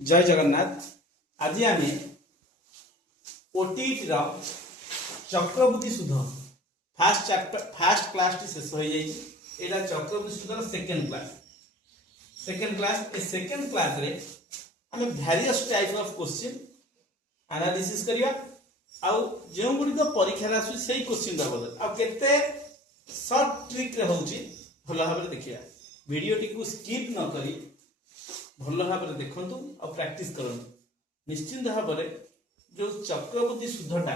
जय जगन्नाथ। आज आम ओटीटी चक्रवृद्धि सुध फास्ट क्लास टी शेष हो जाए। चक्रवृद्धि सुधर सेकेंड क्लास रे आम various type of question analysis करिया आउ जो गुड़िक परीक्षा आसु से क्वेश्चन बदल आउ केते शॉर्ट ट्रिक रे होउची भल भाव देखिया। वीडियो टी को स्किप न करी भल भाव देखंतु और प्रैक्टिस करंतु। निश्चिंत भाव जो चक्रवृद्धि सुधटा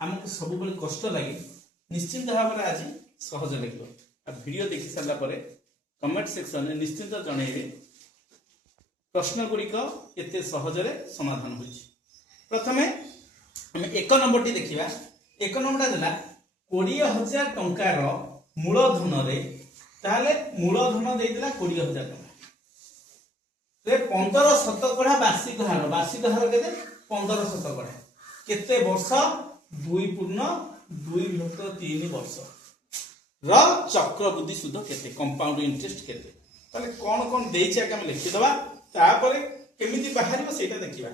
आमको सब बेले कष्ट लगे निश्चिंत भाव आज सहज लगे। वीडियो देखि सारा परे कमेंट सेक्शन में निश्चिंत जनइबे प्रश्न गुड़िक केते सहज रे समाधान होइछि। प्रथमे हम एक नंबर टी देखिबा। एक नंबर देला 20,000 टंकार मूलधन रे ताले मूलधन देइतला 20,000 टंका रे 15 शतकड़ा वार्षिक हार केते 15 शतकड़ा केते वर्ष 2.2+3 वर्ष र चक्रवृद्धि सुध केते कंपाउंड इंटरेस्ट केते ताले कोन कोन देइछि आके हम लिखि दबा तापर केमिति बाहरिबो सेटा देखिबा।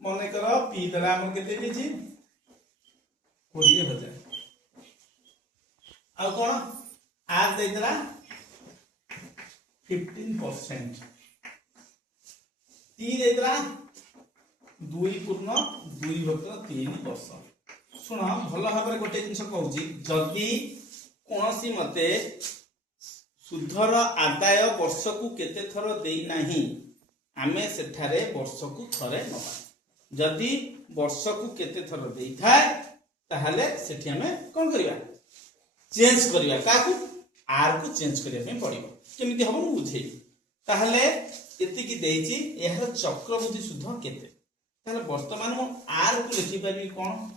मने कर पी दला हम केते देछि 20,000 आ कोन आर देइतला 15% टी देइतला 2.2+3 वर्ष। सुन भल भाव गोटे जिनस कहूँ जदि कौनसी मते सुधर आदाय वर्ष को केते थर देई नाही आमे सेठारे वर्ष को थरे नबा। जदि वर्ष को केते थर देई थाए ताहले सेठी हमें कोन करिया चेंज करिया काकू आर को चेंज करिया में पड़िबो। केमिति हबो बुझेई ताहले एतिकी देइची एहर चक्रवृद्धि सुध केते ताहले वर्तमान मो आर को लिखि पाबी कोन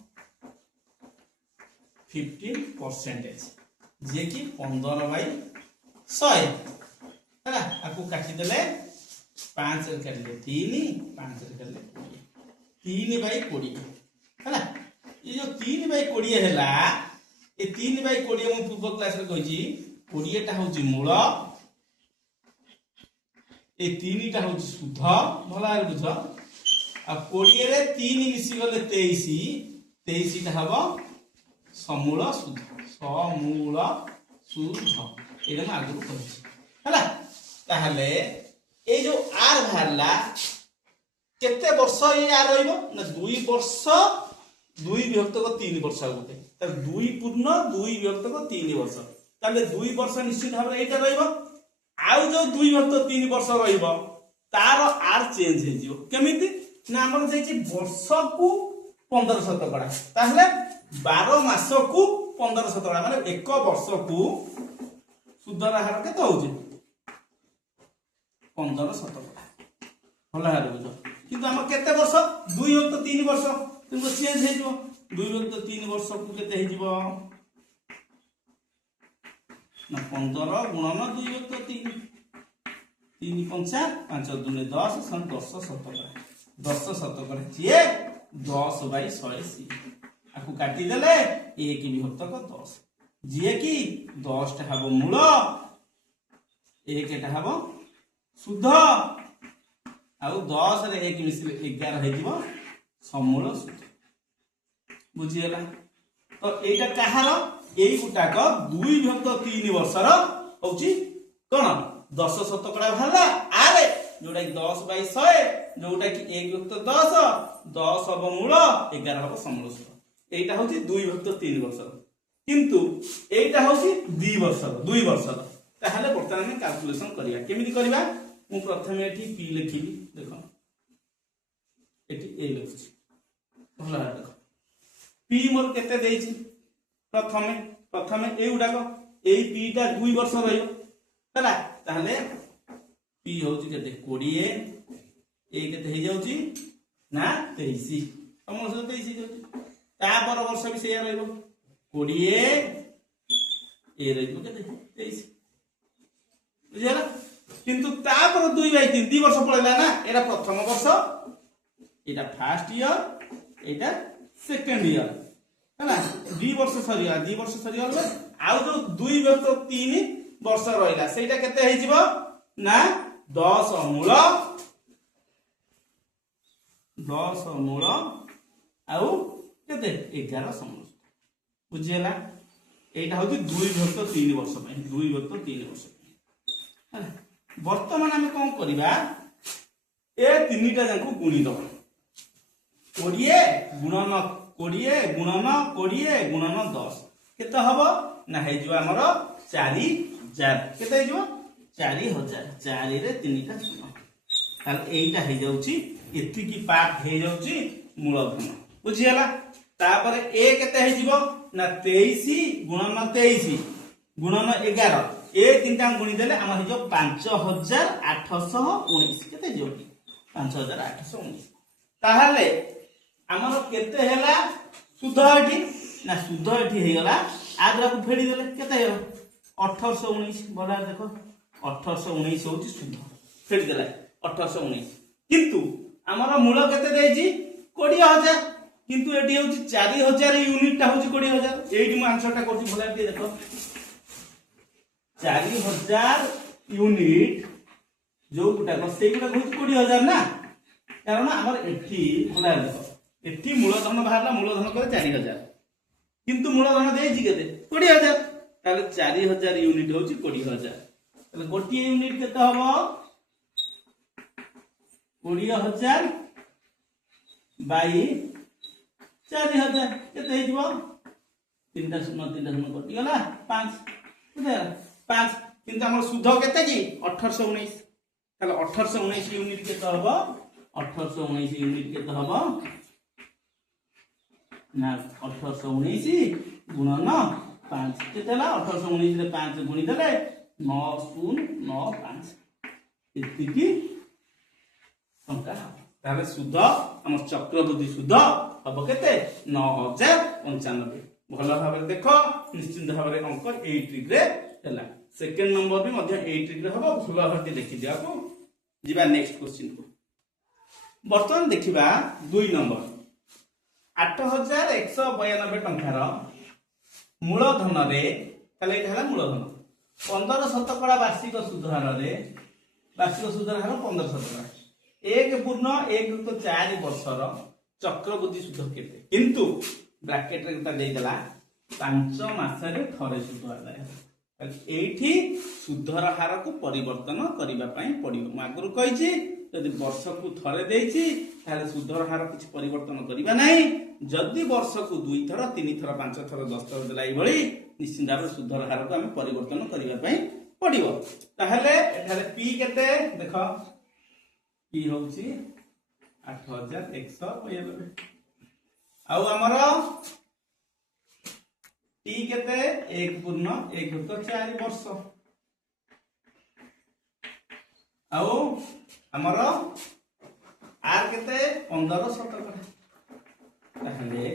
15% जे कि 15/100 हैला। आपको काटी देले 5 रे काटले 3 5 रे काटले 3/20 हैला। ये जो 3/20 हैला ए 3/20 मु पूर्व क्लास रे कहिजी 20 टा होची मूल ए 3 टा होची सुध भला रे बुझ आ 20 रे 3 मिसी गले 23 टा हबो समूल सुध एटा म आगु कहिछि हैला। ताहले ए जो आर भारला केते वर्ष ये आर रहइबो ना 2 वर्ष 2+3 वर्ष आगुते त 2.2+3 वर्ष ताले 2 वर्ष निश्चित भाव एटा रहइबो। आउ जो 2+3 वर्ष रहइबो तार आर चेंज हे जिवो केमिति ना हमर जाईछि वर्ष को 15 शतकड़ा ताहले 12 मास को 15 शतकड़ा माने एक वर्ष को सुधर हार केते होउछि 15 शतकड़ा भला हार बुझो। किंतु हम केते वर्ष 2+3 वर्ष किंतु चेंज हे जिवो 2+3 वर्ष को केते हे जिवो ना 15 गुणन 2+3 3×5 5×2 10 10 शतकड़ा 10 शतकड़ा जे 10/100 आपको काटी देले 1/10 जे कि 10 टा हबो मूल 1 टा हबो सुध आउ 10 रे 1 मिसिले 11 हे दिबो समूल सुध बुझियला। तो एटा काहार एई गुटाक 2+3 वर्षर होची कोन 10 शतकड़ा भाला आरे जोटा कि 10/100 जोटा कि 1+10 10 हबो मूल 11 हबो समूल सुध। एटा होची 2+3 वर्ष किंतु एटा होची 2 वर्ष ताहले वर्तमान कैलकुलेशन करिया केमिति करिवा। मु प्रथमे एठी पी लिखिबी देखो एठी ए लिखुची भला देखो पी मोर केते देइची प्रथमे ए उडाक एई पी टा 2 वर्ष रहियो हैला। ताहले पी होची केते 20 ए केते हे जाउची ना 23 समूल सुध 23 जाउची तापर वर्ष भी से रहइबो 20 ए रहइबो केते 23 बुझियला। किंतु तापर 2/3 वर्ष पळेला ना एटा प्रथम वर्ष एटा फर्स्ट ईयर एटा सेकंड ईयर हैला। 2 वर्ष सरिया आउ जो 2+3 वर्ष रहिला सेटा केते हे जिवो ना 10 मूल 10 ମୂଳ ଆଉ କେତେ 11 ସମଷ୍ଟି ବୁଝିହେଲା। এইটা হচ্ছে 2+3 ବର୍ଷ ପାଇଁ 2+3 ବର୍ଷ ପାଇଁ। ବର୍ତ୍ତମାନ ଆମେ କଣ କରିବା ଏ ତିନିଟା ଯାଙ୍କୁ ଗୁଣି ଦବା 20 ଗୁଣନ 20 ଗୁଣନ 20 ଗୁଣନ 10 କେତେ ହବ ନା ହେଇଯିବ ଆମର 4000 କେତେ ହେଇଯିବ 4000 4 ରେ 3ଟା ଶୂନ ତାହେଲେ এইটা ହେଇଯାଉଛି ଏତିକି ପାର୍ଟ ହେଇଯାଉଛି ମୂଳଧନ ବୁଝିହେଲା। ତାପରେ ଏ କେତେ ହେଇଯିବ ନା 23 ଗୁଣନ 23 ଗୁଣନ 11 ଏ তিনটা গুণি দেলে আমার হইছো 5819 কেতে যোগ 5819 তাহলে আমার কেতে হেলা সুধ এটি না সুধ এটি হেগলা আদ্রাকু ফেড়ি দেলে কেতে হেলা 1819 বলা দেখো 1819 হচ্ছে সুধ ফেড়ি দেলা 1819 কিন্তু আমার মূল কেতে দেইছি 20000 কিন্তু এটি হচ্ছে 4000 ইউনিটটা হচ্ছে 20000 এইটি মু আনসারটা করছি ভলা দিয়ে দেখো 4000 यूनिट जो गुटाक से गुटाक हूँ 20000 ना कारण आम एटी भला देख एटी मूलधन बाहर मूलधन कले 4000 किंतु मूलधन देछि केते 20000 ताले 4000 यूनिट होछि 20000 ताले गोटी यूनिट केते हबो 20000 बाई 4000 केते हेजिबो 3टा शून्य कटि गला 5 केते 5 किंतु हमर सुध केते की 1819 ताले 1819 यूनिट केते हबो 1819 यूनिट केते हबो ना 1819 गुणन 5 केतेला 1819 रे 5 गुणी देले 9095 इतिकी टंका ताले सुध हमर चक्रवृद्धि सुध हबो केते 9095 भलो भाबे देखो निश्चित भाबे अंक 8 ट्रिक रे हैला सेकंड नंबर भी मध्य 8 ट्रिक रे हबो भलो भाबे देखि दिया को जिबा नेक्स्ट क्वेश्चन को बर्तमान देखिबा 2 नंबर 8192 टंकार मूलधन रे ताले एटा हला मूलधन 15 शतकड़ा वार्षिक सुध हार रे वार्षिक सुध हार 15 शतकड़ा 1.1 वर्षर चक्रवृद्धि सुध केते किंतु ब्रैकेट रे ता देई देला 5 मास रे थरे सुध आदाय एठी सुधर हार को परिवर्तन करिबा पई पडिबो म आगरु कहिछि यदि वर्ष को थरे देछि ताले सुधर हार किछ परिवर्तन करिबा नाही जदि वर्ष को 2 थर 3 थर 5 थर 10 थर देलाई भली निश्चित भाबे सुधर हार को हम परिवर्तन करिबा पई पडिबो ताहले एठाले पी केते देखो पी होउछि 8192 आउ हमरो टी केते 1.1 वर्ष आउ हमरो आर केते 15 शतकड़ा ताहले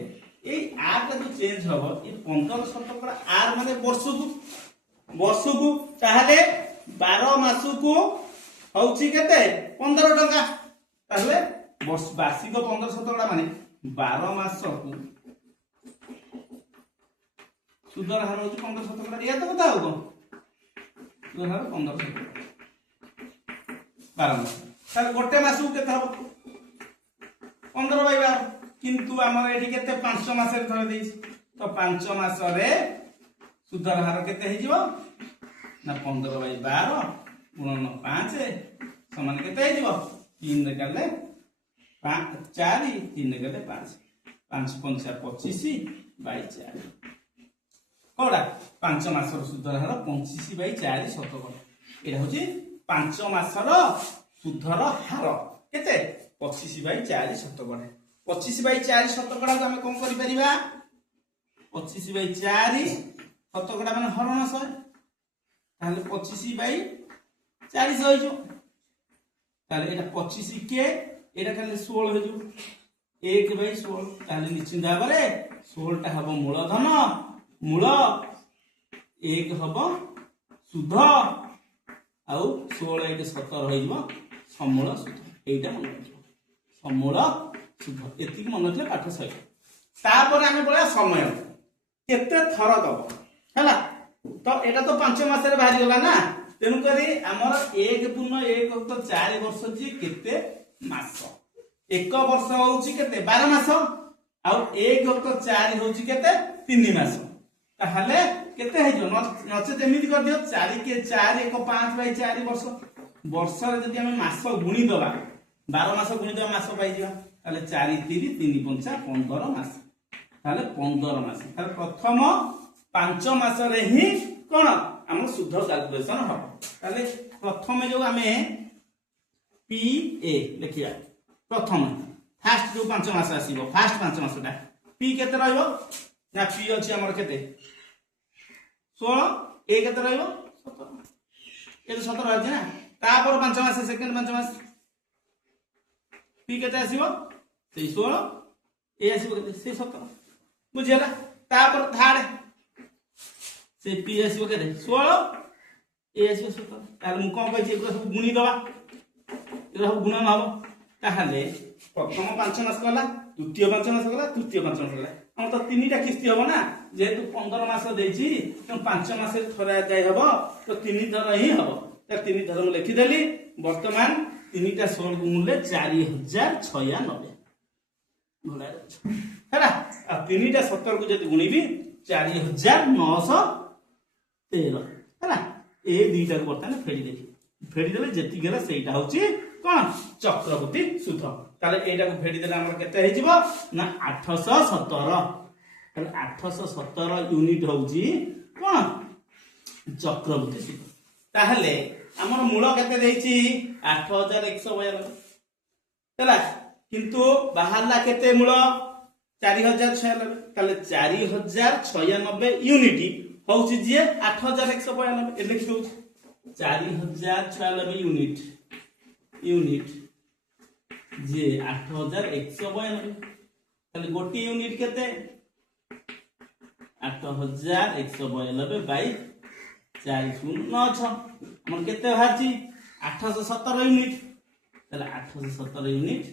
ए आर का जो चेंज हबो ए 15 शतकड़ा आर माने वर्ष को ताहले 12 मास को होउछि केते 15 टका ताहले वर्ष वार्षिक 15 शतकड़ा माने 12 मास को सुधर हार होची 15 शतकड़ा या तो बता हो सुधर हार 15 शतकड़ा 12 मास ताले गोटे मास को केते हो 15 बाई 12 किंतु हमर एठी केते 5 मास रे धरे देइछ तो 5 मास रे सुधर हार केते हे जिवो ना 15 बाई 12 गुणन 5 समान केते हे जिवो 3 रे करले 5 4 3 रे करले 5 5 5 25 बाई 4 कोडा 5 मासर सुधर हार 25 बाई 4 शतकड़ा एटा होची 5 मासर सुधर हार केते 25 बाई 4 शतकड़ा 25 बाई 4 शतकड़ा को हम कोन करि परिबा 25 बाई 4 शतकड़ा माने हरण 100 ताले 25 बाई 40 होइजो ताले एटा 25 के एटा खाली 16 होइजो 1 बाई 16 ताले निश्चित भाबरे 16 टा हबो मूलधन मूल 1 हबो सुध आउ 16 1 17 होइजो समूल सुध एटा मन समूल सुध एतिक मन थे पाठ सही तापर आमे बोला समय केते थर दब हैला तो एटा तो 5 मास रे बाहरी गला ना तेनु करी हमर 1.1 तो 4 वर्ष जी केते मास एक वर्ष होउची केते 12 मास आउ 1 + 4 होउची केते 3 मास ताहले केते हे जो नचे एमिति कर दियो 4 के 4 1 5/4 वर्ष वर्ष रे जदी हम मास गुणी दबा 12 मास गुणी दबा मास पाई जिवा ताले 4 3 3 5 15 मास ताले 15 मास ताले प्रथम 5 मास रे ही कोन हम शुद्ध कैलकुलेशन हो ताले प्रथम जो हमें पी ए लिखिया प्रथम फास्ट जो 5 मास आसीबो फास्ट 5 मासटा पी केते रहइबो ना पी अछि हमर केते 16 ए केते रहइबो 17 ए तो 17 रहै ना तापर 5 मास सेकंड 5 मास पी केते आसीबो से 16 ए आसीबो केते से 17 बुझियला तापर थर्ड से पी आसीबो केते 16 ए आसीबो 17 ताले मु कोन कहै छी एगुरा सब गुणी दबा एगुरा सब गुणन हबो ताहले प्रथम 5 मास गला द्वितीय 5 मास गला तृतीय 5 मास गला हम तो तीनटा किस्ती हबो ना जेतु 15 मास देछि तो 5 मास थरा जाय हबो तो 3 थर ही हबो त 3 थर मु लिखि देली वर्तमान तीनटा 16 को मूल्य 4096 भला हैला आ तीनटा 17 को जति गुणीबी 4913 हैला ए दुईटा को बर्तमान फेडी देले जेति गेला सेटा होची कोन चक्रवर्ती सुध ताले एटा को फेडी देला हमर केते हे जिवो ना 817 ताले 817 यूनिट होची कोन चक्रवर्ती सुध ताहले हमर मूल केते देछि 8192 हैला किंतु बाहरला केते मूल 4096 ताले 4096 यूनिट होची जे 8192 ए लिखि दउ 4096 यूनिट जे 8192 ताले गोटी यूनिट केते 8192 बाय 4096 मन केते भाची 817 यूनिट ताले 817 यूनिट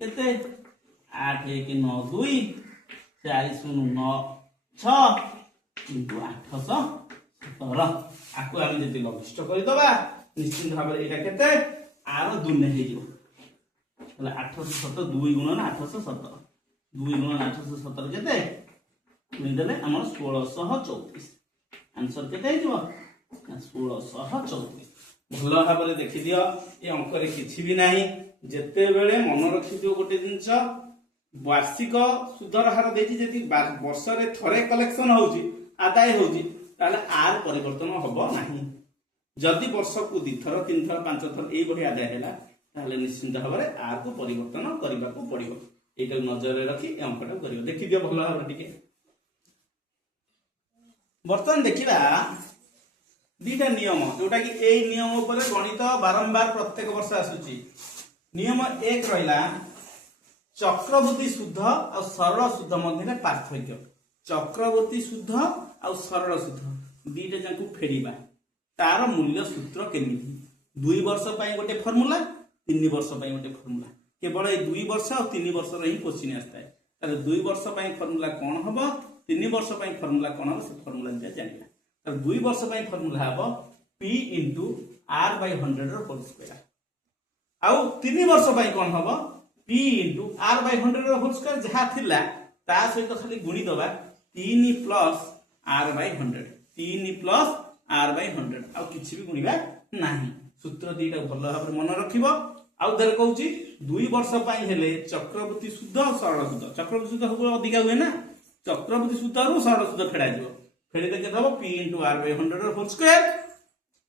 केते 8192 4096 into 817 आको हम जति लघिष्ठ करि दबा निश्चित भाबरे एटा केते आरो दुने हे जिवो तले 817 2 गुणन 817 2 गुणन 817 केते गुणी देले हमर 1634 आंसर केते हे जिवो 1634 भलो भाबरे देखि दियो ए अंक रे किछि भी नाही जेते बेले मन रखि दियो गोटे जिंस वार्षिक सुधर हार देछि जति वर्ष रे थरे कलेक्शन होउची आदाय होउची ताले आर परिवर्तन हबो नाही जदि वर्ष को 2 थर 3 थर 5 थर एई बढी आदाय हैला ताले निश्चित भाबरे आर को परिवर्तन करबा को पड़िबो एटा नजर रे रखि ए अंकटा करियो देखि दियो भलो भाबरे टिके वर्तमान देखिबा दीटा नियम जोटा कि एई नियम ऊपर गणित बारंबार प्रत्येक वर्ष आसुची नियम 1 रहिला चक्रवर्ती शुद्ध और सरल शुद्ध मध्य पार्थक्य चक्रवर्ती शुद्ध और सरल शुद्ध दीटा जाकू फेडिबा तार मूल्य सूत्र केमिति 2 वर्ष पई गोटे फार्मूला 3 वर्ष पई गोटे फार्मूला केवल ए 2 वर्ष और 3 वर्ष रे ही क्वेश्चन आस्ता है ताले 2 वर्ष पई फार्मूला कोन हबो 3 वर्ष पई फार्मूला कोन हबो से फार्मूला जे जानिबा ताले 2 वर्ष पई फार्मूला हबो p * r/100 रो होल स्क्वायर आउ 3 वर्ष पई कोन हबो p * r/100 रो होल स्क्वायर जहा थिला ता सहित खाली गुणी दबा 3 + r/100 3 + r/100 आ किछि भी गुणीबा नाही सूत्र दीटा भलो भाबरे मन रखिबो आउ धर कहूची 2 वर्ष पई हेले चक्रवर्ती शुद्ध और सरल शुद्ध चक्रवर्ती शुद्ध हो अधिक हुए ना चक्रवर्ती शुद्ध और सरल शुद्ध फेडा दियो फेडे दे केतबो p * r/100 रो होल स्क्वायर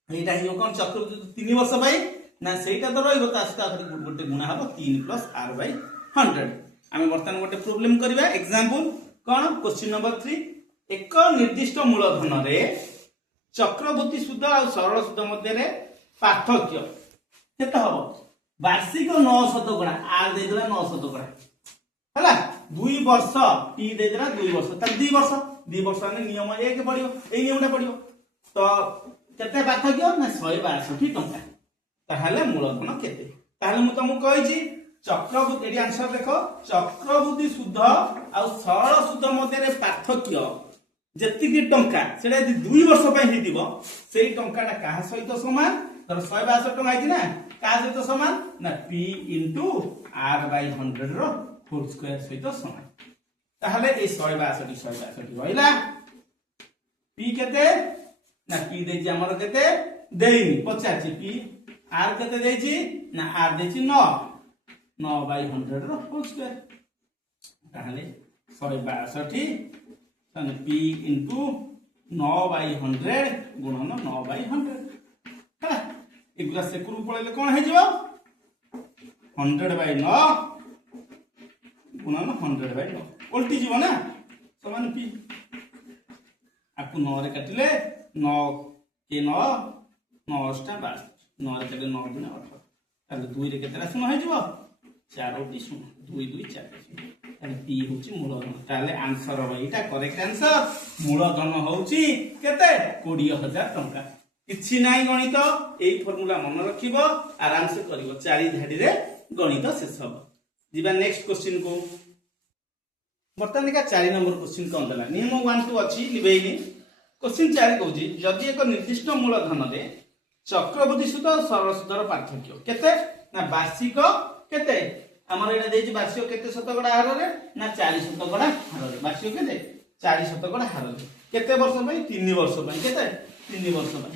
एटा हियो कोन चक्रवर्ती 3 वर्ष पई ना सेटा तो रहइबो ता सता गोटे गुणा हबो 3 + r/100 आमे वर्तमान गोटे प्रॉब्लम करबा एग्जांपल कोन क्वेश्चन नंबर 3 एक निर्दिष्ट मूलधन रे चक्रवर्ती शुद्ध और सरल शुद्ध मध्य रे पार्थक्य केते हबो वार्षिक 900 गुणा आर दे देला 900 गुणा हला 2 वर्ष टी दे देला 2 वर्ष त 2 वर्ष ने नियम 1 पडियो ए नियमटा पडियो तो केते पार्थक्य ना 162 टंका ताहले मूलधन केते ताहले मु तुमको कहिची चक्रवर्ती एडी आंसर देखो चक्रवर्ती शुद्ध और सरल शुद्ध मध्य रे पार्थक्य जेति की टंका सेडा 2 वर्ष पई हिदिबो सेई टंकाटा काहा सहित समान तर 162 टंका है ना का सहित समान ना p into r by 100 रो होल स्क्वायर सहित समान ताहले ए 162 रहिला p केते ना p देछि हमर केते देइनी पचाछि p r केते देछि ना r देछि 9 by 100 रो होल स्क्वायर ताहले 162 ताने p into 9 by 100 गुणन 9 by 100 है एगुला सेकुरु पळेले कोन हे जिवो 100 by 9 गुणन 100 by 9 उल्टी जीव ना समान p आपको 9 रे काटिले 9 के 9 9 टा 12 9 रे काटिले 9 गुना 18 ताले 2 रे केतेरा शून्य हे जीव 4 टी शून्य 2 2 4 ताले p होची मूलधन ताले आंसर एटा करेक्ट आंसर मूलधन होची केते 20000 टंका किछि नाही गणित एई फार्मूला मन रखिबो आराम से करिवो चारि धाडी रे गणित शेष हबो जिबा नेक्स्ट क्वेश्चन को बर्तमान का 4 नंबर क्वेश्चन कोन दला नियम 1 2 अछि लिबेइनी क्वेश्चन 4 कहूजी जदि एक निर्दिष्ट मूलधन रे चक्रवृद्धि सूद और सरल सूदर पार्थक्य केते ना वार्षिक केते हमर एटा देछि वार्षिक केते शतकड़ा हार रे ना 4 शतकड़ा हार रे वार्षिक केते 4 शतकड़ा हार रे केते वर्ष पई 3 वर्ष पई केते 3 वर्ष पई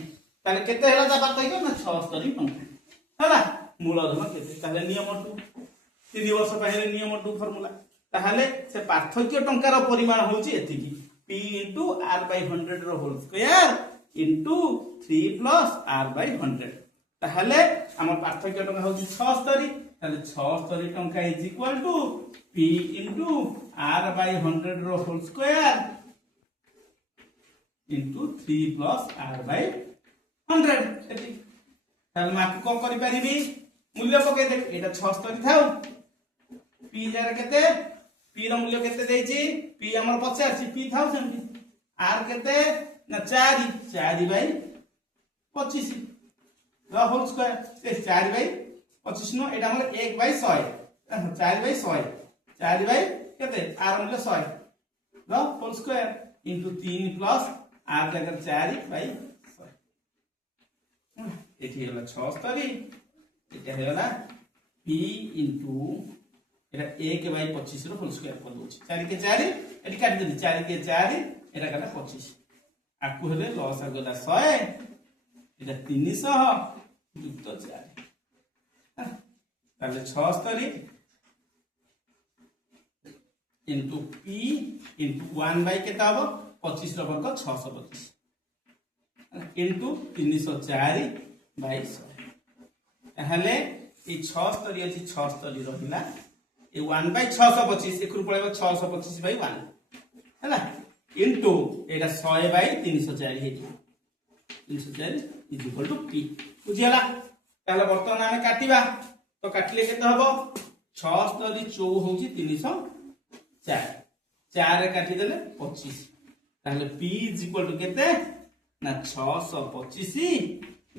ताले केते हला ता पार्थक्य ना 76 टंका हला मूलधन केते ताले नियम 2 3 वर्ष पई नियम 2 फार्मूला ताहले से पार्थक्य टंकार परिमाण होची एतिकी p into r by 100 रो whole square into 3 plus r by 100 ताहले हमर पार्थक्य टंका होची 76 ताले 76 टंका is equal to p into r by 100 रो whole square into 3 plus r by 100 एति ताले माक को करि परिबी मूल्य पके दे एटा 76 थाउ p जार केते p ର मूल्य केते देछि p हमर 50 p 1000 r केते ना 4 4 बाय 25 द होल स्क्वायर ए 4 बाय 25 नो एटा हमर 1 बाय 100 4 बाय 100 4 बाय केते r मूल्य 100 the whole square into 3 plus r जगह 4 बाय 100 एठी होला 76 एटा होला p इनटू एटा 1 बाय 25 रो होल स्क्वायर कर दोछि 4 के 4 एटी काट देली 4 के 4 एटा कला 25 आकु हेले लॉस आगला 100 एटा 300 युक्त 4 ताले 76 इनटू p इनटू 1 बाय केता हो 25 रो वर्ग 625 इनटू 304 बाय 100 ताहले ए 76 अछि 76 रहिला ए 1 by 625 एकरु पळेबो 625 by 1 हैला इनटू एटा 100 by 304 हे 304 इज इक्वल टू p बुझियला ताले वर्तमान हम काटिबा तो काटले केते हबो 76 चौ होची 304 4 रे काटि देले 25 ताले p इज इक्वल टू केते ना 625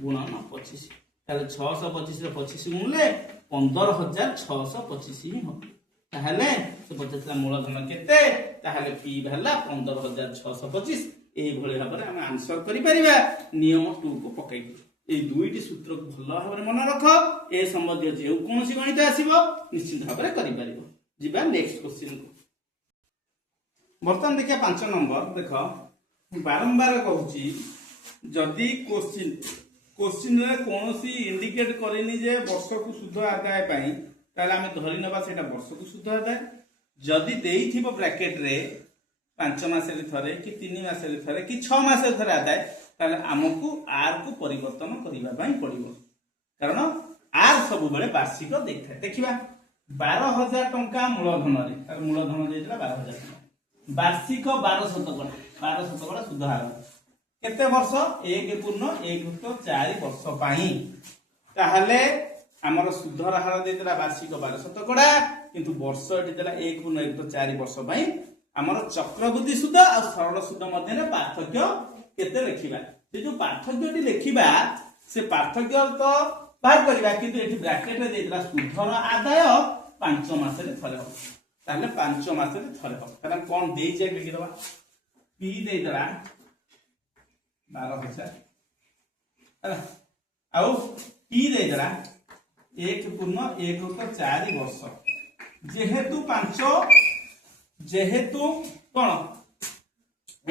गुणन 25 ताले 625 रे 25 गुणले 15625 ही हो ताहले से पचतला मूलधन केते ताहले p भेला 15625 ए भले भाबरे हम आंसर करि परिबा नियम 2 को पकाई ए दुईटी सूत्र को भलो भाबरे मन रख ए संबंधी जे कोनोसी गणित आसीबो निश्चित भाबरे करि परिबो जिबा नेक्स्ट क्वेश्चन को बर्तन देखिया 5 नंबर देखो बारंबार कहूची जदी क्वेश्चन रे कोनोसी इंडिकेट करेनी जे वर्ष को शुद्ध आदाय पई ताले हम धरि नबा सेटा वर्ष को शुद्ध आदाय जदी देई थिबो ब्रैकेट रे 5 मास रे थरे कि 3 मास रे थरे कि 6 मास रे थरे आदाय ताले हमकु r को परिवर्तन करिबा पई पड़िबो कारण r सब बेले वार्षिक देखै देखिबा 12000 टंका मूलधन रे तार मूलधन देइतला 12000 टंका वार्षिक 12 शतकड़ा शुद्ध हार केते वर्ष 1 पूर्ण 1.4 वर्ष पाई ताहले हमर शुद्ध हार देतला वार्षिक 12 शतकड़ा किंतु वर्ष देतला 1 पूर्ण 1.4 वर्ष पाई हमर चक्रवृद्धि सूद और सरल सूद मध्य रे पार्थक्य केते लिखिबा से जो पार्थक्यटी लिखिबा से पार्थक्य तो बाहर करबा किंतु एठी ब्रैकेट रे देतला शुद्ध आदाय 5 मास रे थरे हो ताहले 5 मास रे थरे हो कारण कोन देई जे लिखि दबा p देतला 12000 आउ टी देदेला 1 पूर्ण 1 तो 4 वर्ष जेहेतु 5 जेहेतु कौन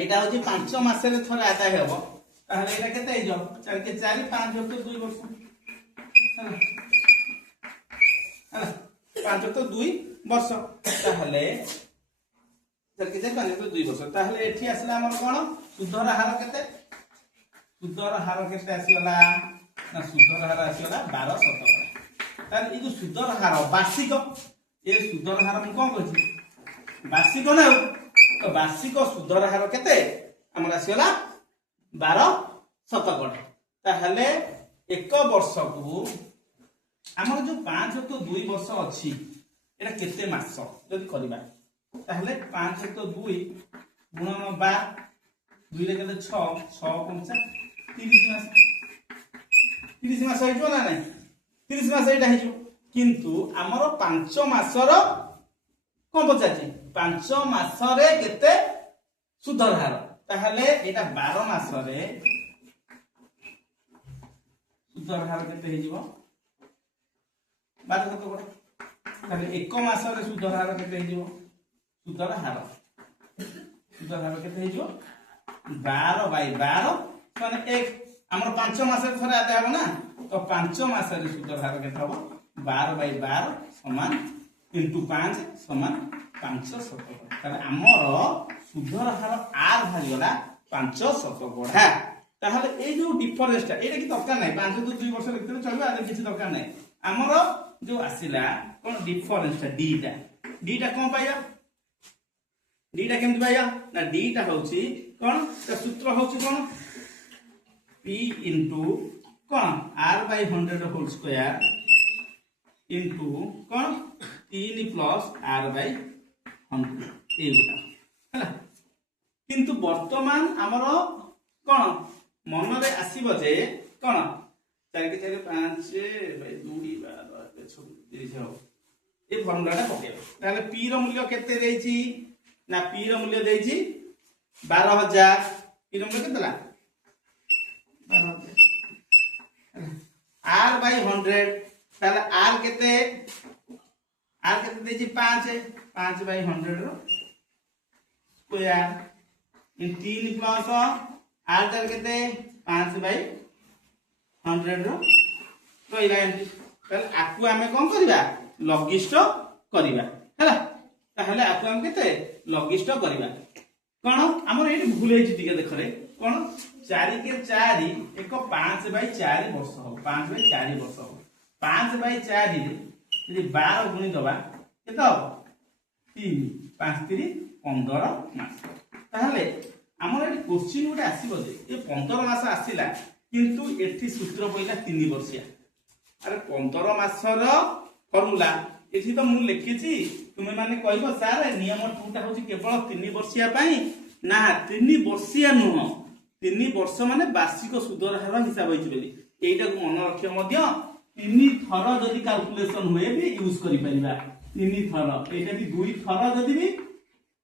एटा होची 5 मासरे थरे आदाय हेबो ताहले एटा केते हे जो 4 के 4 5 तो 2 वर्ष ହେଲା 5 तो 2 वर्ष ताहले 4 के 4 5 तो 2 वर्ष ताहले एठी आसला हमर कोन सुधर हार केते आसीगला ना सुधर हार आसीगला 12 शतकड़ा ताहले ई जो सुधर हार वार्षिक ए सुधर हार हम कोन कहछि वार्षिक ना तो वार्षिक सुधर हार केते हमर आसीगला 12 शतकड़ा ताहले एक वर्ष को हमर जो 5 तो 2 वर्ष अछि एटा केते मास जदि करबा ताहले 5 तो 2 गुणन 12 2 रे केते 6 6 5 30 मास होइजो ना नै 30 मास एटा हेजो किंतु हमर 5 मासर कोन बचाची 5 मासरे केते सुधर हार ताहले एटा 12 मासरे सुधर हार केते हेजिवो 12 शतकड़ा ताहले 1 मासरे सुधर हार केते हेजिवो सुधर हार केते हेजिवो 12/12 माने 1 हमर 5 मासरे थरे आते हबो ना तो 5 मासरे सुधर हार केते हबो 12/12 समान into 5 समान 5 शतकड़ा ताहले हमर सुधर हार आर भारी गला 5 शतकड़ा ताहले ए जो डिफरेंसटा एटा कि दरकार नै 5 तो 2 वर्ष लिखते चलबे आ किछि दरकार नै हमर जो आसिला कोन डिफरेंसटा डीटा कोन पाइया डीटा केमति पाइया ना डीटा होची कोन त सूत्र होची कोन p into cone r by 100 whole square into cone 3 plus r by 100 ए गोटा हला किंतु वर्तमान हमर कोन मन रे आसीबो जे कोन 4 के 4 5 by 2 30 हो ए फॉर्मूलाटा पकेबो ताले p रो मूल्य केते देछि ना p रो मूल्य देछि 12000 p रो मूल्य केतला 12000 r by 100 ताले r केते देछि 5 by 100 रो स्क्वायर इन 3 प्लस r ताले केते 5 by 100 रो रहिला एंटी ताले आकु हमें कोन करिबा लघिष्ठ करिबा हैला ताहले आकु हम केते लघिष्ठ करिबा कोन हमर एठी भूल हेछि टिके देखरे कोन 4 के 4 एक 5/4 वर्ष हो 5/4 वर्ष हो 5/4 रे यदि 12 गुणी दबा केते हो 3 5 3 15 मास ताहले हमर एठी क्वेश्चन उडे आसीबो जे ए 15 मास आसीला किंतु एठी सूत्र पइला 3 वर्षिया अरे 15 मासर फॉर्मूला एठी तो मु लिखिछि तुमे माने कहबो सर नियम 2 टा होछि केवल 3 वर्षिया पई ना 3 वर्षिया नुह 3 वर्ष माने वार्षिक सुधर हार हिसाब होइछि बेली एटा को मन रखियो मध्य 3 थर जदी कैलकुलेशन होए भी यूज करि परिबा 3 थर एटा भी 2 थर जदी भी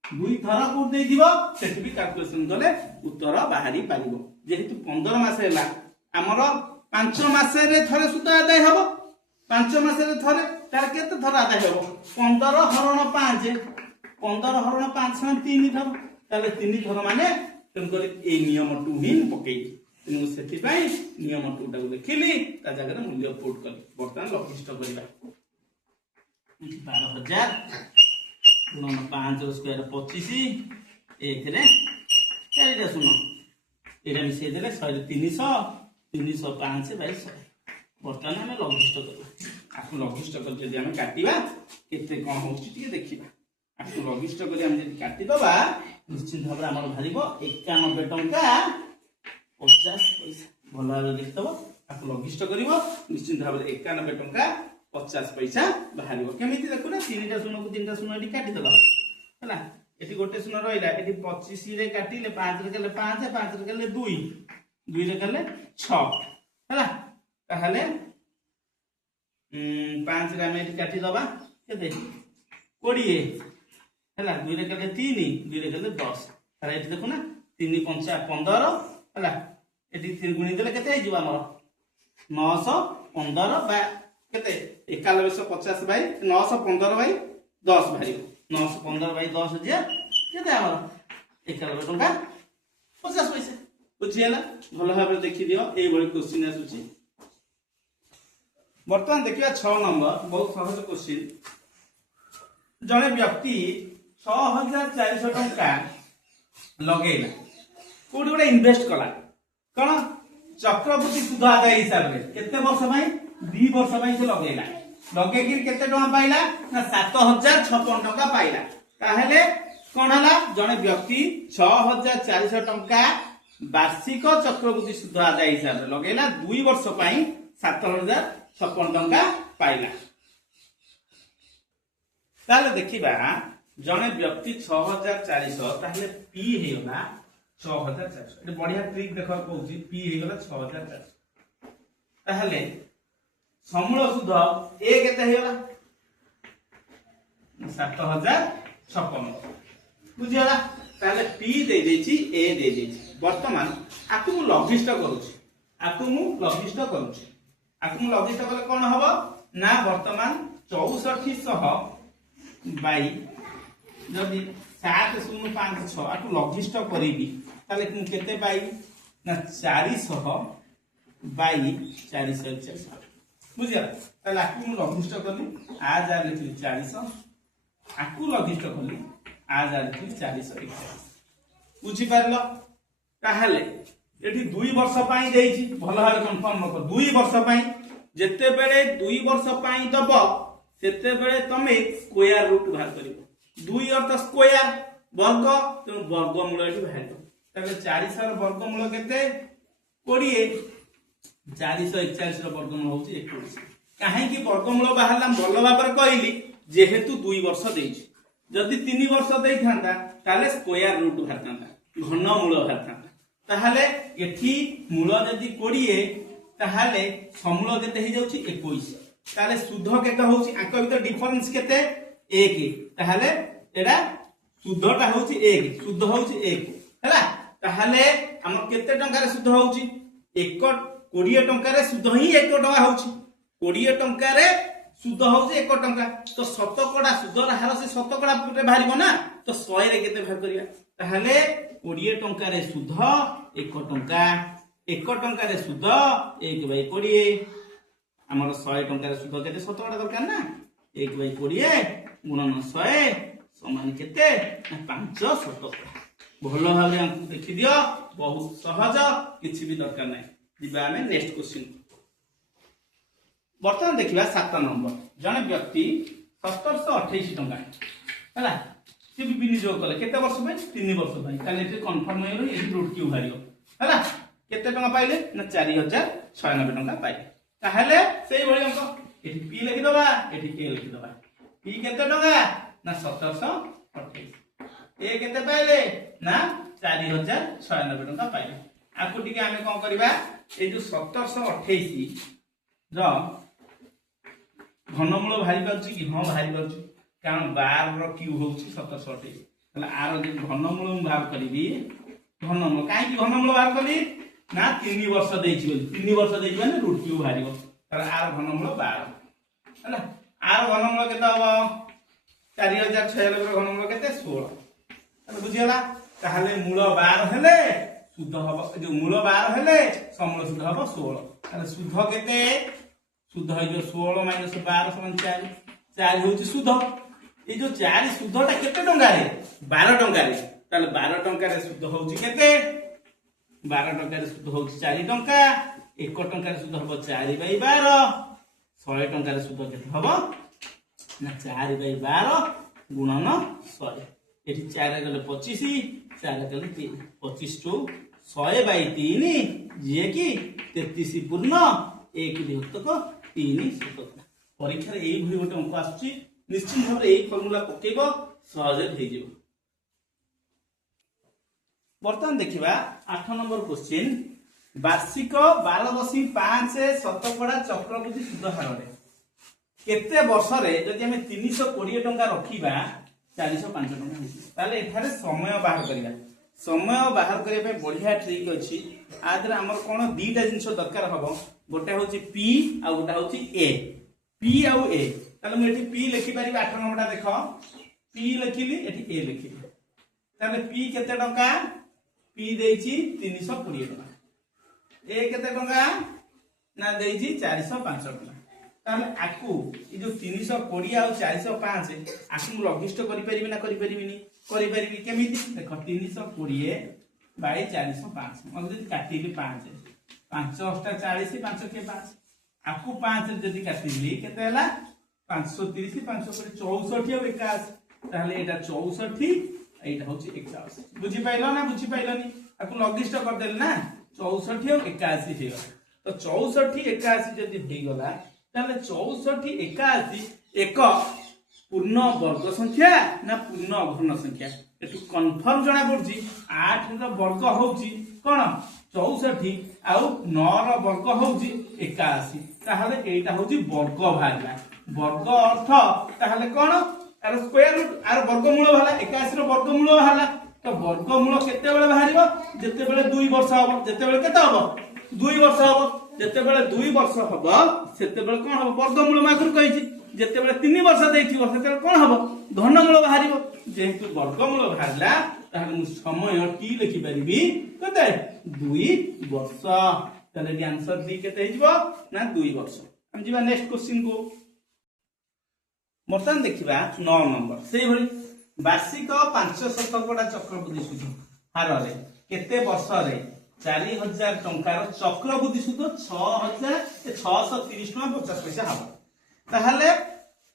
2 थर को दे दिबो सेट भी कैलकुलेशन गले उत्तर बाहरी पारिबो जेहेतु 15 मास हैला हमर 5 मासरे थरे सुध आदाय हबो 5 मासरे थरे तार केते थर आदाय हबो 15 हरण 5 15 हरण 5 समान 3 थर ताले 3 थर माने तन करे ए नियम 2 ही पकेई तेनु सेति पई नियम 2 टा लिखिली ता जगह मूल्य पुट कली बर्तमान लघिष्ठ करिबा 12000 गुणन 5 रो स्क्वायर 25 1 रे 4 टा सुनो एटा मिसे देले 300 305 बाय 100 बर्तमान हम लघिष्ठ करबा आकु लघिष्ठ कर जदि हम काटिबा केते कोन होछि टिके देखिबा आकु लघिष्ठ करी हम जदि काटि दबा निश्चित भाबरे हमर भारिबो 91 टंका 50 पैसा भला लिखतबो आकु लघिष्ठ करिवो निश्चित भाबरे 91 टंका 50 पैसा बाहरिबो केमिति देखु ना 3टा शून्य को 3टा शून्य एठी काटि दबा हला एठी गोटे शून्य रहिला एठी 25 रे काटिले 5 रे गले 5 5 रे गले 2 2 रे गले 6 हला ताहले 5 रे हम एठी काटि दबा केते 20 हला 2 रे गले 3 2 रे गले 10 तारे एठी देखु ना 3 5 15 हला एठी 3 गुणी देले केते हे जिवो हमर 915 बा केते 9150 बाई 915 बाई 10 बारी 915 बाई 10 जे केते हमर 91 टंका 50 पैसा बुझिएला भल भाबरे देखि दियो एई भली क्वेश्चन आसुची। वर्तमान देखिया 6 नंबर बहुत सहज क्वेश्चन। जने व्यक्ति 6400 टंका लगेला कोडी गोटे इन्वेस्ट कला कौन चक्रवृद्धि सुध आदाय हिसाब रे केते वर्ष भाई 2 वर्ष भाई से लगेला लगे कि केते टका पाइला ना 7056 टका पाइला ताहेले कोन हला जने व्यक्ति 6400 टका वार्षिक चक्रवृद्धि सुध आदाय हिसाब रे लगेला 2 वर्ष पई 7056 टका पाइला। ताले देखिबा जने व्यक्ति 6400 ताहेले पी हेला 6400 एटा बढ़िया ट्रिक देखा कहूची पी हे गला 6400 ताहले समूल सुध ए केते हे गला 7056 बुझियाला ताहले पी दे देची ए दे देची वर्तमान आकु मु लघिष्ठ करूची आकु मु लघिष्ठ कले कोन हबो ना वर्तमान 6400 बाई जदी 7056 आकु लघिष्ठ करिबी ताले मु केते पाई ना 400 बाई 441 बुझिया ताले आकु मु लघिष्ठ करली आज आ लिखली 400 आकु लघिष्ठ करली आज आ लिखली 441 बुझी पारलो ताहले एठी 2 वर्ष पाई देइची भलो भाबे कन्फर्म कर 2 वर्ष पाई जेते बेले 2 वर्ष पाई दबो सेते बेले तमे स्क्वायर रूट बाहर करिवो 2 अर्थ स्क्वायर वर्ग तेणु वर्गमूल एठी बाहर तबे 400 रो वर्गमूल केते 20 441 रो वर्गमूल होची 21 काहे कि वर्गमूल बाहरला भलो भाबरे कहली जेहेतु 2 वर्ष देइछि जदि 3 वर्ष देइ थांता ताले स्क्वायर रूट बाहर थांता घन मूल बाहर थांता ताहाले एठी मूल जदि 20 ताहाले समूल केते हे जाउछि 21 ताले सुध केते होउछि आक भीतर डिफरेंस केते 1 ताहाले एडा सुधटा होउछि 1 सुध होउछि 1 हैला ताहाले हमर केते टंका रे सुध होउछि 20 टंका रे सुध ही 1 टंका होउछि 20 टंका रे सुध होउछि 1 टंका तो शतकड़ा सुधर हार से शतकड़ा रे बाहरिबो ना तो 100 रे केते भाग करिया ताहाले 20 टंका रे सुध 1 टंका 1 टंका रे सुध 1/20 हमर 100 टंका रे सुध केते शतकड़ा दरकार ना 1/20 गुणन 100 समान केते 5 शतकड़ा भलो भाबे हमकु देखि दियो बहुत सहज किछि भी दरकार नै दिबा हमें नेक्स्ट क्वेश्चन वर्तमान देखिबा 7 नंबर जने व्यक्ति 1728 टंका हैला से भी विनियोग कले केते वर्ष में 3 वर्ष भाई ताले जे कंफर्म होइरो एही रूट क्यू भारियो हैला केते टंका पाइले ना 4096 टंका पाइले ताहले सेही भली अंक एठी पी लिखि दबा एठी के लिखि दबा पी केते टंका ना 1728 ए केते पाइले ना 4096 टंका पाइले आकु टिके हमें कोन करबा ए जो 1728 रो घनमूल भारी पाउची कि हां भारी पाउची कारण 12 रो क्यू होउची 1728 तले आरो जे घनमूल भाग करबी घनमूल काहे कि घनमूल भाग करली ना 3 वर्ष देइछि बोली 3 वर्ष देइछि माने रूट क्यू भारिबो तले आरो घनमूल 12 हैला आरो घनमूल केते हबो 4096 रो घनमूल केते 16 तले बुझियला ताहले मूल 12 हेले शुद्ध हबो जो मूल 12 हेले समूल शुद्ध हबो 16 तले शुद्ध केते शुद्ध है जो 16 - 12 = 4 4 होची शुद्ध ए जो 4 शुद्धटा केते टंका रे 12 टंका रे ताले 12 टंका रे शुद्ध होची केते 12 टंका रे शुद्ध होची 4 टंका 1 टंका रे शुद्ध हबो 4/12 100 टंका रे शुद्ध केते हबो ना 4/12 गुणन 100 एठी 4 गले 25 4 गले 3 25 टू 100/3 जे कि 33 पूर्ण 1 विभक्तक 3 शतकड़ा परीक्षा रे एई भली गोटे अंक आछी निश्चित भाबरे एई फॉर्मूला पकेइबो सहज हे जेबो। वर्तमान देखिबा 8 नंबर क्वेश्चन वार्षिक 12.5 शतकड़ा चक्रवृद्धि सुध हार रे केते वर्ष रे जदि हमें 320 टंका रखिबा 405 टंका होई ताले एठारे समय बाहर करिबा समय बाहर करिया पे बढ़िया ट्रिक अछि आदर हमर कोन दीटा जिंस दरकार हबो गोटे हूँ पी आ गोटे हूँ ए पी आउ ए ताले मुझे पी लिखि पारि 8 नंबरटा देख पी लिखिली एठी ए लिखिली ताले पी केते टंका पी देइची 320 टंका ए केते टंका ना देइची 405 टंका ताले आकु ई जो 320 आ 405 आकु लघिष्ठ करि परिबि ना करि परिबिनी करि परिबि केमिति देख 320 बाय 405 मतलब जदि काटिली 5 5 8 40 5 के 5 आकु 5 जदि काटिली केते हला 530 5 64 और 81 ताहले एटा 64 एटा होची 81 बुझी पाइलो ना बुझी पाइलोनी आकु लघिष्ठ कर देल ना 64 और 81 हे तो 64 81 जदि हे गला ताहले 64 81 एक पूर्ण वर्ग संख्या ना पूर्ण अघन संख्या एटु कन्फर्म जणा पड़ची 8 रो वर्ग होची कोन 64 आउ 9 रो वर्ग होची 81 ताहले एटा होची वर्ग भागला वर्ग अर्थ ताहले कोन आर स्क्वायर रूट आर वर्गमूल भाला 81 रो वर्गमूल भाला तो वर्गमूल केते बेले बाहरिबो जते बेले 2 वर्ष हबो जते बेले केते हबो 2 वर्ष हबो जते बेले 2 वर्ष हबो सेते बेले कोन हबो वर्गमूल माखर कहिछि जते बेले 3 वर्ष देइथिबो सेते बेले कोन हबो घनमूल बाहरिबो जेहेतु वर्गमूल बाहरला ताहले मु समय टी लिखि परिबी केते 2 वर्ष ताहले आंसर डी केते हिजबो ना 2 वर्ष हम जिबा नेक्स्ट क्वेश्चन को बर्तमान देखिबा 9 नंबर सेही भली वार्षिक 5 शतकड़ा चक्रवृद्धि सूद हार रे केते वर्ष रे 4000 टंकार चक्रवृद्धि सूद 630 टका 50 पैसा हबो ताहले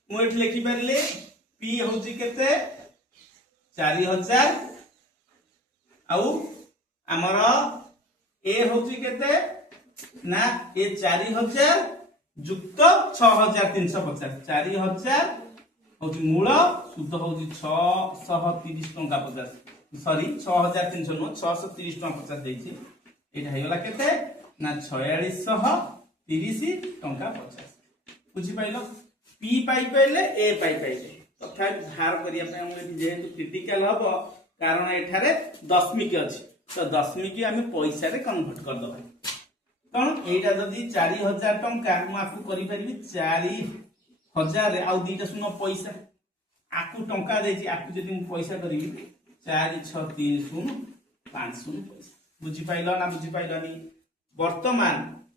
मु एठी लिखि परले पी होची केते 4000 आउ हमर ए होची केते ना ए 4000 जुक्त 6350 4000 होची मूल शुद्ध होची 630 टंका 50 सॉरी 6300 नो 630 टंका 50 देछि एटा हेगला केते ना 4630 टंका 50 बुझी पाइलो पी पाई पाइले ए पाई पाइले तथा भार करिया पे हम जेहेतु क्रिटिकल हबो कारण एठारे दशमिक अछि तो दशमिक हम पैसा रे कन्वर्ट कर दबा कौन एटा जदी 4000 टंका मु आकु करि परिबी 4000 रे आउ दीटा सुनो पैसा आकु टंका देछि आकु जदी मु पैसा करिबी 4630 50 पैसा बुझी पाइलो ना बुझी पाइलोनी वर्तमान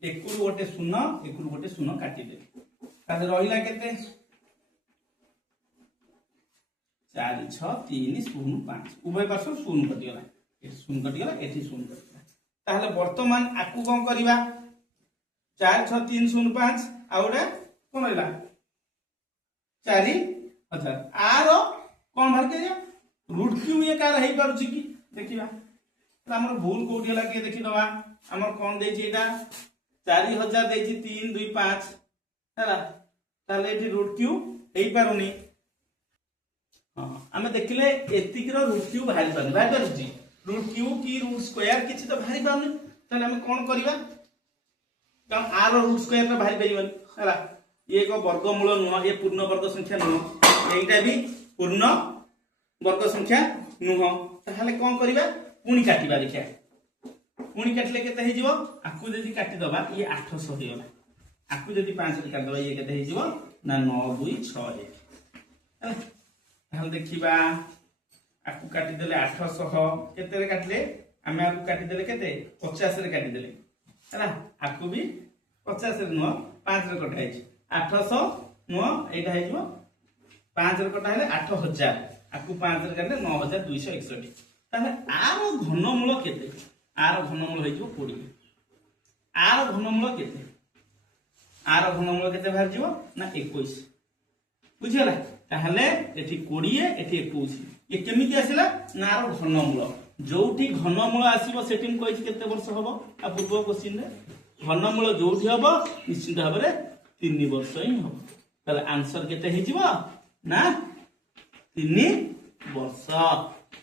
एकु गोटे शून्य एकु गोटे शून्य काटि दे ताले रहिला केते 4630 उभय पार्श्व शून्य कटिगला ए शून्य कटिगला एठी शून्य कटिगला ताहले वर्तमान आकु कोन करिबा 46305 आउडा कोन रहला 4000 आरो कोन भर के रूट क्यू ये कार हेई पारुची की देखिबा त हमर भूल कोठी हला के देखि दवा हमर कोन देछि एटा 4000 देछि 325 हला ताले एठी रूट क्यू हेई पारुनी हां हमें देखिले एतिक रो रूट क्यू भारी पारुची रूट क्यू की रूट स्क्वायर किछि तो भारी पाउनी ताले हम कोन करिबा त आर रूट स्क्वायर तो भारी परिबन हला ये को वर्गमूल नुह ये पूर्ण वर्ग संख्या नुह एटा भी पूर्ण वर्ग संख्या नुह ताले कोन करिबा पुणी काटिबा देखिया पुणी काटले केते हे जिवो आकु जदी काटि दबा ये 800 हे गला आकु जदी 5 रे काट दबा ये केते हे जिवो ना 9261 ताले देखिबा आकु काटि देले 800 केते रे काटले हमें आकु काटि देले केते 50 रे काटि देले हला आकु भी 50 रे नुह 5 रे कटा हे 800 नुह एटा हे जिवो 5 रे कटा हेले 8000 आकु 5 रे काटले 9261 ताले आरो घनमूल केते आरो घनमूल हे जिवो 20 आरो घनमूल केते आरो घनमूल केते बाहर जिवो ना 21 बुझियला ताहले एठी 20 एठी 21 ये केमिति आसिला ना आरो घनमूल जोठी घनमूल आसीबो सेटिंग कहिछि केते वर्ष हबो आ पूर्व क्वेश्चन रे घनमूल जोठी हबो निश्चित भाबरे 3 वर्ष ही हबो ताले आंसर केते हे जिवो ना 3 वर्ष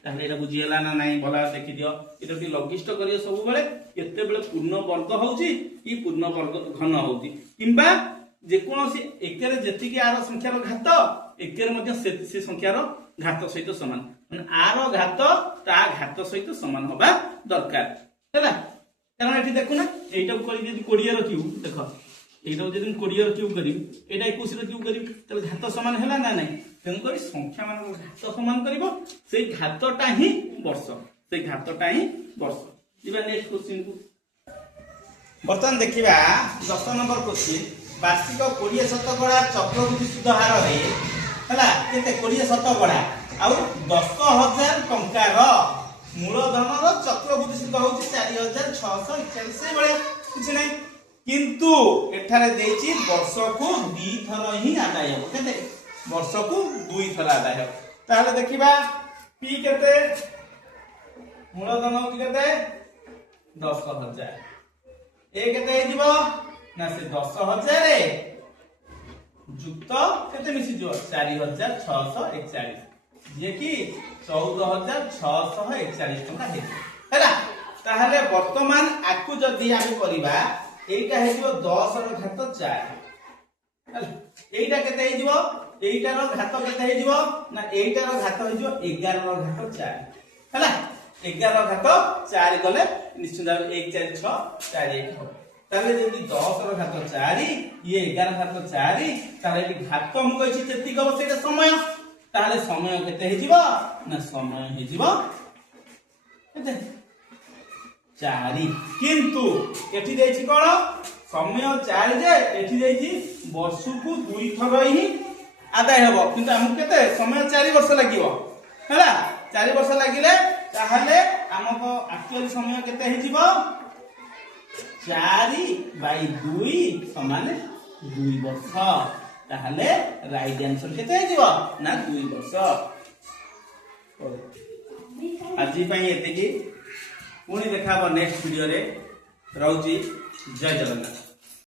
ताहले एटा बुझियला ना नाही भला देखि दियो एटा टी लघिष्ठ करियो सब बेले केते बेले पूर्ण वर्ग होउची ई पूर्ण वर्ग घन होउची किंबा जे कोनोसी एकेरे जेतिकी आर संख्यार घात एकेरे मध्ये से संख्यार घात सहित समान माने आर घात ता घात सहित समान होबा दरकार हैला কারণ এটি দেখো না এইটাও করি যদি 20 র কিউব দেখো এইটাও যদি 20 র কিউব করি এটা 21 র কিউব করি তাহলে ঘাত সমান হেলা না নাই তেমন করে সংখ্যা মান ঘাত সমান করিব সেই ঘাতটা হি বর্ষ সেই ঘাতটা হি বর্ষ ଯିବା ନେକ୍ସଟ क्वेश्चन को बर्तमान देखिबा 10 नंबर क्वेश्चन वार्षिक 20 शतकड़ा चक्रवृद्धि सुध हार रे हला केते 20 शतकड़ा आ 10000 टंकार मूलधन रो चक्रवृद्धि सुध होची 4641 से बळे कुछ नै किंतु एठारे देछि वर्ष को 2 थर ही आदाय हो केते वर्ष को 2 थर आदाय हो ताले देखिबा पी केते मूलधन होची केते 10000 ए केते हे जीवो ना से 10000 युक्त केते मिसी जो 4641 जे कि 14641 टका हे हैला ताहले वर्तमान आकु जदी आमे करिबा एटा हे जीवो 10 रो घात 4 हैला एटा केते हे जीवो एटा रो घात केते हे जीवो ना एटा रो घात हे जीवो 11 रो घात 4 हैला 11 रो घात 4 गले निश्चित 1 4 6 4 1 हो ताले जदी 10 रो घात 4 ये 11 घात 4 ताले एटी घात मु कहि जेति गब सेटा समय ताले समय केते हे जीवो ना समय हे जीवो केते 4 किंतु एठी देछि कोन समय 4 जे एठी देछि वर्ष को 2 थर ही आदाय हेबो किंतु हम केते समय 4 वर्ष लागिवो हैला 4 वर्ष लागिले ताहले हमको एक्चुअली समय केते हे जीवो 4/2 समान 2 वर्ष ताहले राइट आंसर केते हे जीवो ना 2 वर्ष आज पई एते की पुणी देखा नेक्स्ट वीडियो रे रहउची जय जगन्नाथ।